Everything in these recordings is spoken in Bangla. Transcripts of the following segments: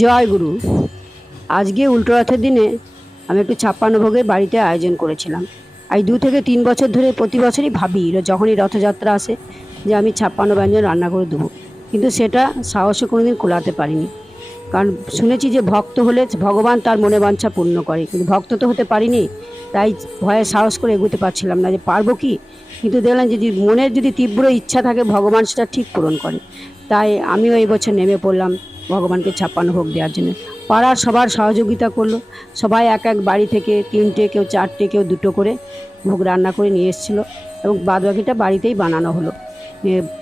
জয় গুরু। আজকে উল্টো রথের দিনে আমি একটু ৫৬ ভোগের বাড়িতে আয়োজন করেছিলাম। আজ ২ থেকে ৩ বছর ধরে প্রতি বছরই ভাবি যখনই রথযাত্রা আসে যে আমি ৫৬ ব্যঞ্জন রান্না করে দেবো, কিন্তু সেটা সাহসে কোনোদিন কুলাতে পারিনি। কারণ শুনেছি যে ভক্ত হলে ভগবান তার মনে বাঞ্ছা পূর্ণ করে, কিন্তু ভক্ত তো হতে পারিনি। তাই ভয়ে সাহস করে এগোতে পারছিলাম না যে পারবো কি। কিন্তু দেখলাম যে মনের যদি তীব্র ইচ্ছা থাকে ভগবান সেটা ঠিক পূরণ করে। তাই আমিও এই বছর নেমে পড়লাম ভগবানকে ৫৬ ভোগ দেওয়ার জন্য। পাড়ার সবার সহযোগিতা করলো। সবাই এক এক বাড়ি থেকে ৩টে, কেউ ৪টে, কেউ ২টো করে ভোগ রান্না করে নিয়ে এসেছিলো এবং বাদবাকিটা বাড়িতেই বানানো হলো।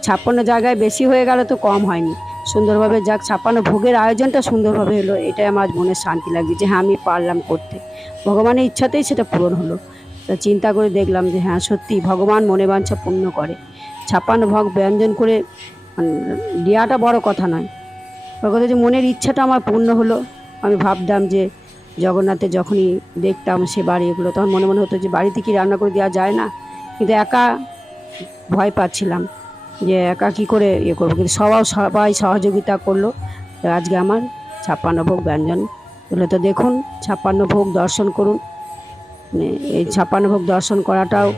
৫৬ জায়গায় বেশি হয়ে গেল তো কম হয়নি। সুন্দরভাবে যাক ৫৬ ভোগের আয়োজনটা সুন্দরভাবে হলো, এটাই আমার মনে শান্তি লাগছে যে হ্যাঁ আমি পারলাম করতে। ভগবানের ইচ্ছাতেই সেটা পূরণ হলো। তা চিন্তা করে দেখলাম যে হ্যাঁ সত্যি ভগবান মনে বাঞ্ছা পূর্ণ করে। ৫৬ ভোগ ব্যঞ্জন করে দেওয়াটা বড় কথা নয়, বড় কথা যে মনের ইচ্ছাটা আমার পূর্ণ হলো। আমি ভাবতাম যে জগন্নাথে যখনই দেখতাম সে বাড়ি এগুলো, তখন মনে মনে হতো যে বাড়িতে কি রান্না করে দেওয়া যায় না, কিন্তু একা ভয় পাচ্ছিলাম যে একা কী করে করবো, কিন্তু সবাই সহযোগিতা করলো। আজকে আমার ৫৬ ভোগ ব্যঞ্জন হলো। তো দেখুন ৫৬ ভোগ দর্শন করুন। এই ৫৬ ভোগ দর্শন করাটাও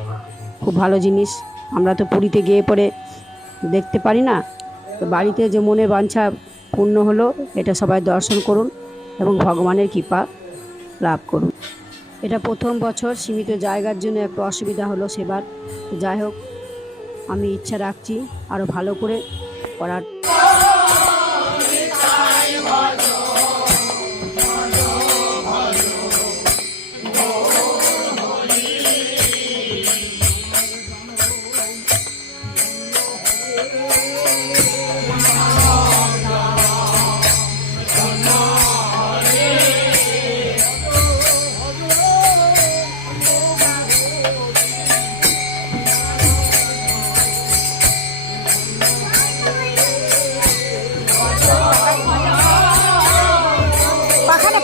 খুব ভালো জিনিস। আমরা তো পুরীতে গিয়ে পরে দেখতে পারি না, তো বাড়িতে যে মনে বাঞ্ছা পূর্ণ হলো, এটা সবাই দর্শন করুন এবং ভগবানের কৃপা লাভ করুন। এটা প্রথম বছর সীমিত জায়গার জন্য একটু অসুবিধা হলো সেবার। যাই হোক, আমি ইচ্ছা রাখছি আরও ভালো করে করার।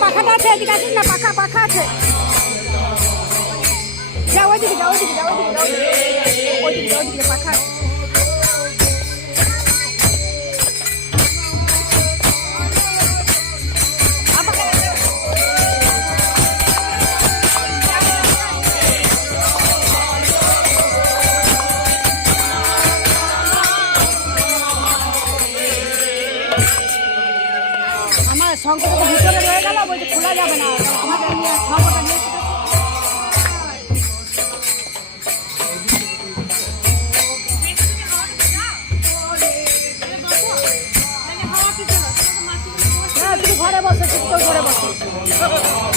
পাখাটা আছে, এদিকে আসিস না, পাখা আছে। যাও ওইদিকে, ওইদিকে পাখা আছে। আমার শঙ্করটা ভিতরে রয়ে গেল, বলছে খোলা যাবে না, আমাদের নিয়ে শঙ্করটা নিয়ে তুমি ঘরে বসে, ঘরে বসে।